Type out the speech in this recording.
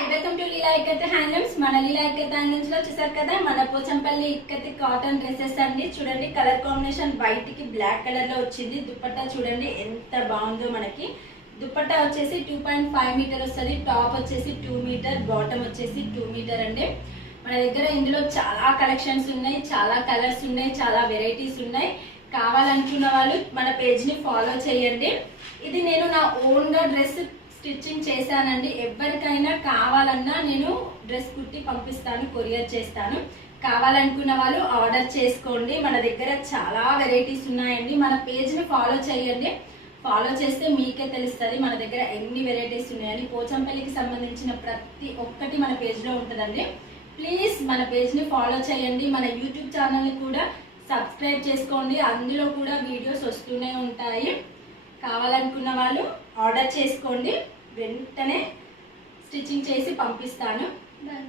Hi welcome to Leela ikat handlooms. మన లీలా ikat handlooms లో చూసారు కదా మన పోచంపల్లి ఇక్కత్ కాటన్ డ్రెస్సెస్ అండి. చూడండి కలర్ కాంబినేషన్ వైట్ కి బ్లాక్ కలర్ లో వచ్చింది. దుపట్టా చూడండి ఎంత బాగుందో. మనకి దుపట్టా వచ్చేసి 2.5 మీటర్ వస్తుంది. టాప్ వచ్చేసి 2 మీటర్, బాటమ్ వచ్చేసి 2 మీటర్ అండి. మన దగ్గర ఇందులో చాలా కలెక్షన్స్ ఉన్నాయి, చాలా కలర్స్ ఉన్నాయి, చాలా వెరైటీస్ ఉన్నాయి. కావాలనుకున్న వాళ్ళు మన పేజ్ ని ఫాలో చేయండి. ఇది నేను నా ఓన్ గా డ్రెస్ స్టిచ్చింగ్ చేశానండి. ఎవరికైనా కావాలన్నా నేను డ్రెస్ కుట్టి పంపిస్తాను, కొరియర్ చేస్తాను. కావాలనుకున్న వాళ్ళు ఆర్డర్ చేసుకోండి. మన దగ్గర చాలా వెరైటీస్ ఉన్నాయండి. మన పేజ్ని ఫాలో చేయండి. ఫాలో చేస్తే మీకే తెలుస్తుంది మన దగ్గర ఎన్ని వెరైటీస్ ఉన్నాయని. పోచంపల్లికి సంబంధించిన ప్రతి ఒక్కటి మన పేజ్లో ఉంటుందండి. ప్లీజ్ మన పేజ్ని ఫాలో చేయండి. మన యూట్యూబ్ ఛానల్ని కూడా సబ్స్క్రైబ్ చేసుకోండి. అందులో కూడా వీడియోస్ వస్తూనే ఉంటాయి. కావాలనుకున్న వాళ్ళు ఆర్డర్ చేసుకోండి. వెంటనే స్టిచ్చింగ్ చేసి పంపిస్తాను. బాయ్.